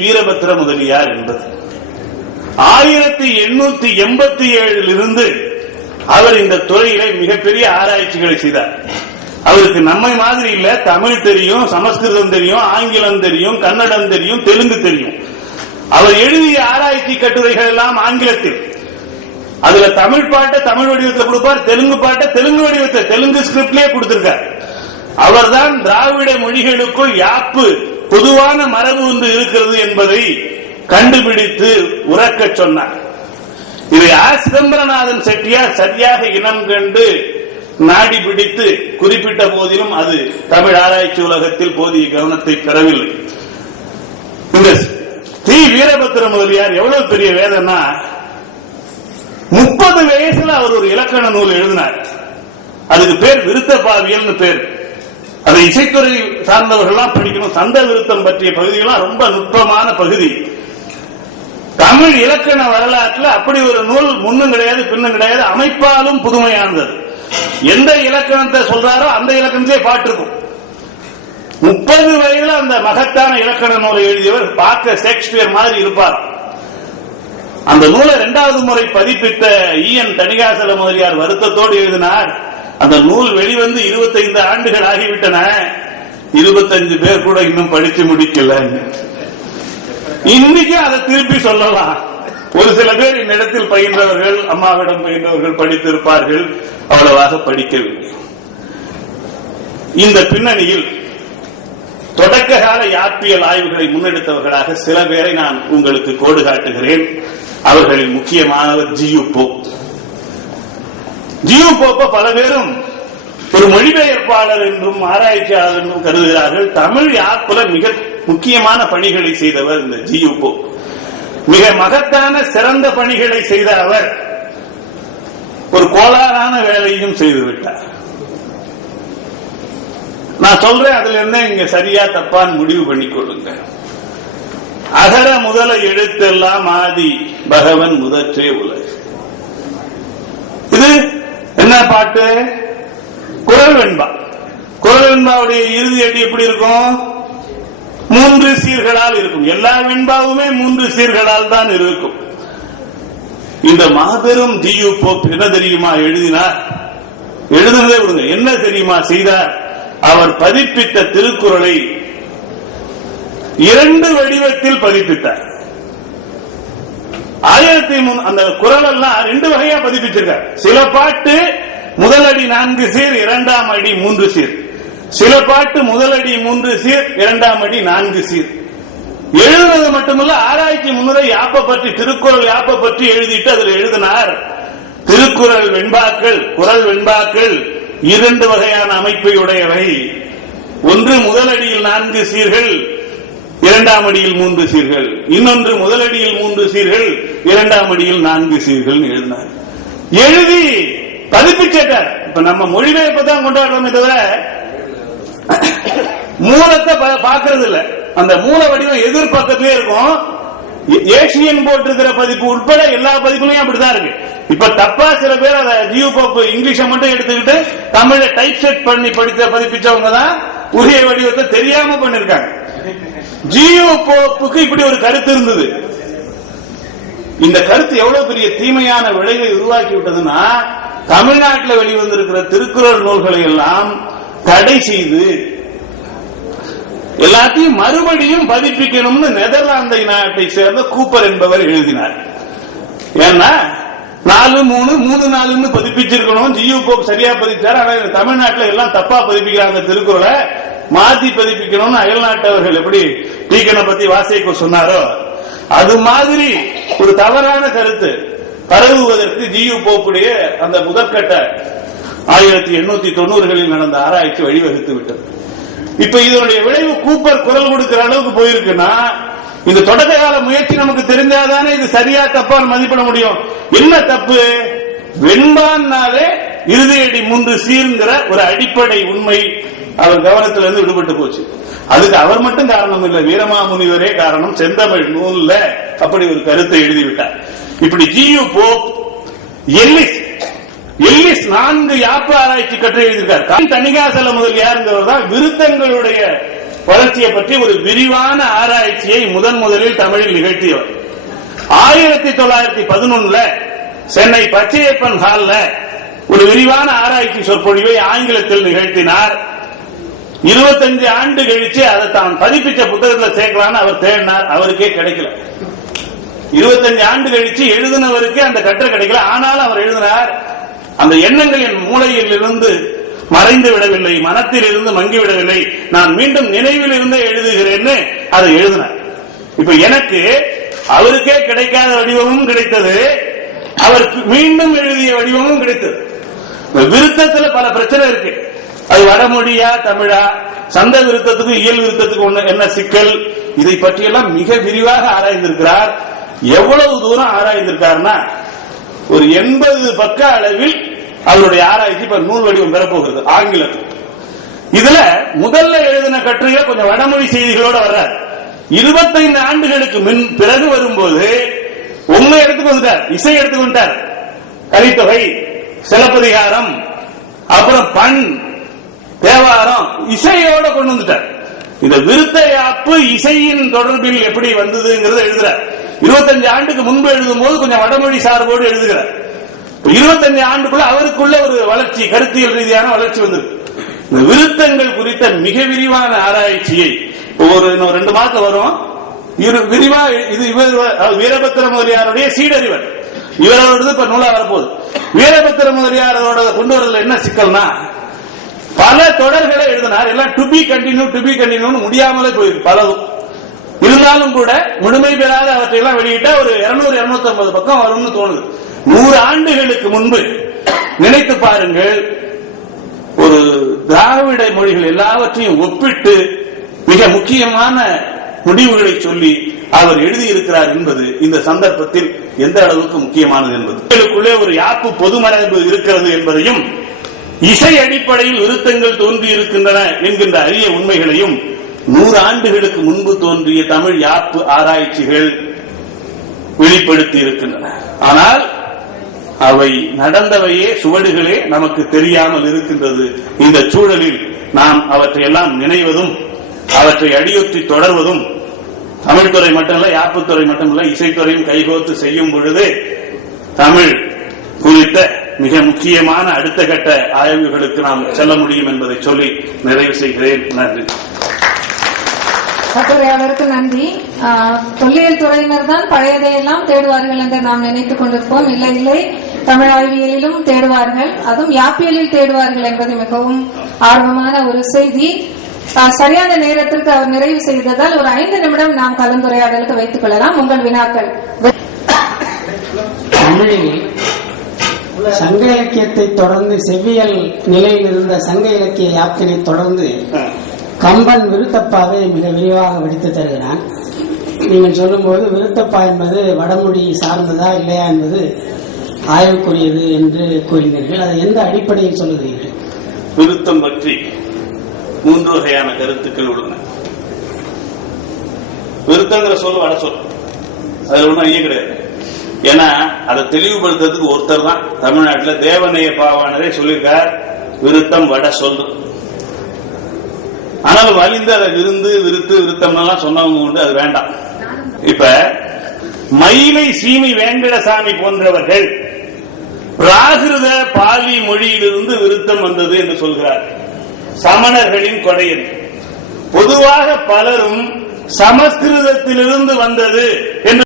வீரபத்திர முதலியார் என்பது 1887 இருந்து அவர் இந்த துறையிலே மிகப்பெரிய ஆராய்ச்சிகளை செய்தார். அவருக்கு நம்மை மாதிரி இல்ல, தமிழ் தெரியும், சமஸ்கிருதம் தெரியும், ஆங்கிலம் தெரியும், கன்னடம் தெரியும், தெலுங்கு தெரியும். அவர் எழுதிய ஆராய்ச்சி கட்டுரைகள் எல்லாம் ஆங்கிலத்தில். அதுல தமிழ் பாட்டை தமிழ் வடிவத்தில் கொடுப்பார், தெலுங்கு பாட்டை தெலுங்கு வடிவத்தில் தெலுங்கு ஸ்கிரிப்ட்லயே கொடுத்திருக்கார். அவர்தான் திராவிட மொழிகளுக்குள் யாப்பு பொதுவான மரபு ஒன்று இருக்கிறது என்பதை கண்டுபிடித்து உறக்க சொன்னார். இதை சிதம்பரநாதன் செட்டியார் சரியாக இனம் கண்டு நாடி பிடித்து குறிப்பிட்ட போதிலும் அது தமிழ் ஆராய்ச்சி உலகத்தில் போதிய கவனத்தை பெறவில்லை. இந்த தி. வீரபத்திர முதலியார் எவ்வளவு பெரிய வேதனா, 30 வயசுல அவர் ஒரு இலக்கண நூல் எழுதினார். அதுக்கு பேர் விருத்த பாவியல் பேர். அதை இசைத்துறை சார்ந்தவர்கள் படிக்கணும். சந்த விருத்தம் பற்றிய பகுதிகள்லாம் ரொம்ப நுட்பமான பகுதி. தமிழ் இலக்கண வரலாற்றில் அப்படி ஒரு நூல் முன்னும் கிடையாது பின்னும் கிடையாது. அமைப்பாலும் புதுமையானது. எந்த இலக்கணத்தை சொல்றாரோ அந்த இலக்கணத்தையே பாட்டிருக்கும். 30 வயதுல அந்த மகத்தான இலக்கண நூலை எழுதியவர் பார்க்க ஷேக்ஸ்பியர் மாதிரி இருப்பார். அந்த நூலை 2வது முறை பதிப்பித்த ஈஎன் தணிகாசல முதலியார் வருத்தத்தோடு எழுதினார். அந்த நூல் வெளிவந்து 25 ஆண்டுகள் ஆகிவிட்டன, 25 பேர் கூட இன்னும் படிச்சு முடிக்கல. இன்னைக்கு அதை திருப்பி சொல்லலாம். ஒரு சில பேர் என்னிடத்தில் பயின்றவர்கள், அம்மாவிடம் பயின்றவர்கள் படித்திருப்பார்கள், அவ்வளவாக படிக்கவில்லை. இந்த பின்னணியில் தொடக்க கால யாப்பியல் ஆய்வுகளை முன்னெடுத்தவர்களாக சில பேரை நான் உங்களுக்கு கோடு காட்டுகிறேன். அவர்களில் முக்கியமானவர் ஜியு போப். ஜியு போப்ப பல பேரும் ஒரு மொழிபெயர்ப்பாளர் என்றும் ஆராய்ச்சியாளர் என்றும் கருதுகிறார்கள். தமிழ் யாப்புல மிக முக்கியமான பணிகளை செய்தவர் இந்த ஜியு போப். மிக மகத்தான சிறந்த பணிகளை செய்த அவர் ஒரு கோளாறான வேலையும் செய்துவிட்டார். நான் சொல்றேன், அதுல இருந்து இங்க சரியா தப்பான்னு முடிவு பண்ணிக்கொள்ளுங்க. அகர முதல எழுத்தெல்லாம் ஆதி பகவன் முதற்றே உலகு. இது என்ன பாட்டு? குறள் வெண்பா. குறள் வெண்பாவுடைய இறுதி அடி எப்படி இருக்கும்? 3 சீர்களால் இருக்கும். எல்லா வெண்பாவுமே 3 சீர்களால் தான் இருக்கும். இந்த மாபெரும் ஜியு போப் என்ன தெரியுமா எழுதினார்? எழுதுனதே விடுங்க, என்ன தெரியுமா செய்தார்? அவர் பதிப்பித்த திருக்குறளை 2 வடிவத்தில் பதிப்பித்தார். அந்த குறள் எல்லாம் 2 வகையா பதிப்பிச்சிருக்கார். சில பாட்டு முதலடி 4 சீர், 2ஆம் அடி 3 சீர். சில பாட்டு முதலடி 3 சீர், 2ஆம் அடி 4 சீர். எழுதுவது மட்டுமல்ல, ஆராய்ச்சி முன்னுரை யாப்ப பற்றி, திருக்குறள் யாப்ப பற்றி எழுதிட்டு அதில் எழுதினார். திருக்குறள் வெண்பாக்கள், குறள் வெண்பாக்கள் 2 வகையான அமைப்பை உடையவை. ஒன்று முதலடியில் 4 சீர்கள், 2ஆம் அடியில் 3 சீர்கள். இன்னொன்று முதலடியில் 3 சீர்கள், 2ஆம் அடியில் 4 சீர்கள் எழுதினார். எழுதி பதிப்பிச்சார். இப்ப நம்ம மொழிபெயர்ப்பு தான் கொண்டாடுறோமே தவிர மூலத்தை பார்க்கறது இல்ல. அந்த மூல வடிவம் எதிர்பக்கத்திலே இருக்கும். ஏசியன் போட்டிருக்கிற பதிப்பு உட்பட எல்லா பதிப்புலையும் அப்படிதான் இருக்கு. இப்ப தப்பா சில பேர் அதை ஜியு போப் இங்கிலீஷை மட்டும் எடுத்துக்கிட்டு தமிழ டைப் செட் பண்ணி பதிப்பிச்சவங்க தான் உரிய வடிவத்தை தெரியாம பண்ணிருக்காங்க. ஜியு போப்புக்கு இப்படி ஒரு கருத்து இருந்தது. இந்த கருத்து எவ்வளவு பெரிய தீமையான விளைவை உருவாக்கி விட்டதுன்னா, தமிழ்நாட்டில் வெளிவந்திருக்கிற திருக்குறள் நூல்களை எல்லாம் தடை செய்து எல்லாத்தையும் மறுபடியும் பதிப்பிக்கணும்னு நெதர்லாந்தை நாட்டை சேர்ந்த கூப்பர் என்பவர் எழுதினார். ஏன்னா 4-3-3-4 பதிப்பிச்சிருக்கணும். ஜியு போப் சரியா பதிப்பிச்சார். ஆனா தமிழ்நாட்டில் எல்லாம் தப்பா பதிப்பிக்கிறாங்க. திருக்குறளை மாத்தி பதிப்பிக்கணும்னு அயல்நாட்டவர்கள் எப்படி டீக்கனை பத்தி வாசிக்க சொன்னாரோ, அது மாதிரி ஒரு தவறான கருத்து பரவுவதற்கு ஜியு போப்புடைய அந்த முதற்கட்ட 1890களில் நடந்த ஆராய்ச்சி வழிவகுத்து விட்டது. இப்ப இதனுடைய விளைவு கூப்பர் குரல் கொடுக்கிற அளவுக்கு போயிருக்குன்னா, இந்த தொடக்க கால முயற்சி நமக்கு தெரிஞ்சாதானே இது சரியா தப்பான்னு மதிப்பிட முடியும். என்ன தப்பு? வெண்பான்னாலே இறுதியடி 3 சீர்ங்கிற ஒரு அடிப்படை உண்மை அவர் கவனத்திலிருந்து விடுபட்டு போச்சு. அதுக்கு அவர் மட்டும் காரணம் இல்லை, வீரமாமுனிவரே காரணம். செந்தமிழ் நூல்ல அப்படி ஒரு கருத்தை எழுதிவிட்டார். இப்படி ஜியு போப், எல்லிஸ் 4 யாப்பு ஆராய்ச்சி கட்டுரை எழுதியிருக்கார். தணிகாசல முதலியார் தான் விருத்தங்களுடைய வளர்ச்சியை பற்றி ஒரு விரிவான ஆராய்ச்சியை முதலில் தமிழில் நிகழ்த்தியவர். 1911 சென்னை பச்சையப்பன் ஹால்ல ஒரு விரிவான ஆராய்ச்சி சொற்பொழிவை ஆங்கிலத்தில் நிகழ்த்தினார். 25 ஆண்டு கழிச்சு அதை தான் பதிப்பிச்ச புத்தகத்தில் சேர்க்கலான்னு அவர் தேடினார். அவருக்கே கிடைக்கல. 25 ஆண்டு கழிச்சு எழுதினவருக்கு அந்த கட்டுரை கிடைக்கல. ஆனாலும் அவர் எழுதினார், அந்த எண்ணங்கள் என் மூளையில் இருந்து மறைந்து விடவில்லை, மனத்தில் இருந்து மங்கிவிடவில்லை, நான் மீண்டும் நினைவில் இருந்து எழுதுகிறேன்னு அதை எழுதினார். இப்ப எனக்கு அவருக்கே கிடைக்காத வடிவமும் கிடைத்தது, அவருக்கு மீண்டும் எழுதிய வடிவமும் கிடைத்தது. விருத்தத்தில் பல பிரச்சனை இருக்கு. அது வடமொழியா தமிழா, சந்த விருத்தத்துக்கும் இயல் விருத்தத்துக்கும் என்ன சிக்கல், இதை பற்றியெல்லாம் மிக விரிவாக ஆராய்ந்திருக்கிறார். எவ்வளவு தூரம் ஆராய்ந்திருக்காருன்னா, ஒரு 80 பக்க அளவில் அவருடைய ஆராய்ச்சி இப்ப நூல் வடிவம் பெறப்போகிறது ஆங்கிலத்தில். இதுல முதல்ல எழுதின கட்டுரையில கொஞ்சம் வடமொழி செய்திகளோட வர்றார். 25 ஆண்டுகளுக்கு பிறகு வரும்போது உண்மை எடுத்துக்கு வந்துட்டார், இசை எடுத்துக்கு வந்துட்டார். கலித்தொகை, சிலப்பதிகாரம், அப்புறம் பண், தேவாரம், இசையோட கொண்டு வந்துட்டார். இந்த விருத்த யாப்பு இசையின் தொடர்பில் எப்படி வந்ததுங்கிறத எழுதுறார். 25 ஆண்டுக்கு முன்பு எழுதும் போது கொஞ்சம் வடமொழி சார்போடு எழுதுகிறார். 25 ஆண்டுக்குள்ள அவருக்குள்ள ஒரு வளர்ச்சி, கருத்தியல் ரீதியான வளர்ச்சி வந்தது. இந்த விருத்தங்கள் குறித்த மிக விரிவான ஆராய்ச்சியை இன்னும் 2 மாதத்துல வரும். விரிவா இது வீரபத்திர முதலியாருடைய சீடறிவர், இவரோட இப்ப நூலா வரப்போகுது. வீரபத்திர முதலியாரோட கொண்டு வரல என்ன சிக்கல்னா, பல தொடர்களை எழுதினார். எல்லாம் டு பி கண்டினியூ முடியாமலே போயிருக்கு பலவும். இருந்தாலும் கூட முழுமை பெறாத அவற்றையெல்லாம் வெளியிட்ட ஒரு 200-250 பக்கம் வரும்னு தோணுது. 100 ஆண்டுகளுக்கு முன்பு நினைத்து பாருங்கள், ஒரு திராவிட மொழிகள் எல்லாவற்றையும் ஒப்பிட்டு மிக முக்கியமான முடிவுகளை சொல்லி அவர் எழுதியிருக்கிறார் என்பது இந்த சந்தர்ப்பத்தில் எந்த அளவுக்கு முக்கியமானது என்பது. இதுக்குள்ளே ஒரு யாப்பு பொதுமரபு இருக்கிறது என்பதையும், இசை அடிப்படையில் விருத்தங்கள் தோன்றி இருக்கின்றன என்கின்ற அரிய உண்மைகளையும் 100 ஆண்டுகளுக்கு முன்பு தோன்றிய தமிழ் யாப்பு ஆராய்ச்சிகள் வெளிப்படுத்தி இருக்கின்றன. ஆனால் அவை நடந்தவையே, சுவடுகளே நமக்கு தெரியாமல் இருக்கின்றது. இந்த சூழலில் நாம் அவற்றையெல்லாம் நினைவதும் அவற்றை அடியொற்றி தொடர்வதும் தமிழ்துறை மட்டுமல்ல, யாப்புத்துறை மட்டுமல்ல, இசைத்துறையும் கைகோத்து செய்யும் பொழுது தமிழ் குறித்த மிக முக்கியமான அடுத்த கட்ட ஆய்வுகளுக்கு நாம் செல்ல முடியும் என்பதை சொல்லி நிறைவு செய்கிறேன். நன்றி. கட்டுரையாளருக்கு நன்றி. தொல்லியல் துறையினர் தான் பழையதையெல்லாம் தேடுவார்கள் என்று நாம் நினைத்துக் கொண்டிருப்போம். இல்லை இல்லை, தமிழ் ஆய்வியலிலும் தேடுவார்கள், அதுவும் யாப்பியலில் தேடுவார்கள் என்பது மிகவும் ஆர்வமான ஒரு செய்தி. சரியான நேரத்திற்கு அவர் நிறைவு செய்ததால் ஒரு 5 நிமிடம் நாம் கலந்துரையாடலுக்கு வைத்துக் கொள்ளலாம். உங்கள் வினாக்கள். தமிழில் சங்க இலக்கியத்தை தொடர்ந்து செவ்வியல் நிலையில் இருந்த சங்க இலக்கிய யாப்பினை தொடர்ந்து கம்பன் விருத்தப்பாவை மிக விரிவாக வெடித்து தருகிறான். நீங்கள் சொல்லும்போது விருத்தப்பா என்பது வடமொழி சார்ந்ததா இல்லையா என்பது ஆய்வுக்குரியது என்று கூறினீர்கள். அதை எந்த அடிப்படையில் சொல்லுகிறீர்கள்? விருத்தம் பற்றி 3 வகையான கருத்துக்கள் உள்ளன. விருத்தங்கிற சொல் வட சொல், அதுல ஒன்றும் ஐயம் கிடையாது. ஏன்னா அதை தெளிவுபடுத்துறதுக்கு ஒருத்தர் தான் தமிழ்நாட்டில் தேவநேய பாவானரே சொல்லியிருக்கார், விருத்தம் வட சொல். ஆனாலும் வலிந்து அதை விருத்தம் எல்லாம் சொன்னவங்க உண்டு, அது வேண்டாம். இப்ப மயிலை சீனி வேங்கடசாமி போன்றவர்கள் பிராகிருத பாலி மொழியிலிருந்து விருத்தம் வந்தது என்று சொல்கிறார். சமணர்களின் கொடையன். பொதுவாக பலரும் சமஸ்கிருதத்திலிருந்து வந்தது என்று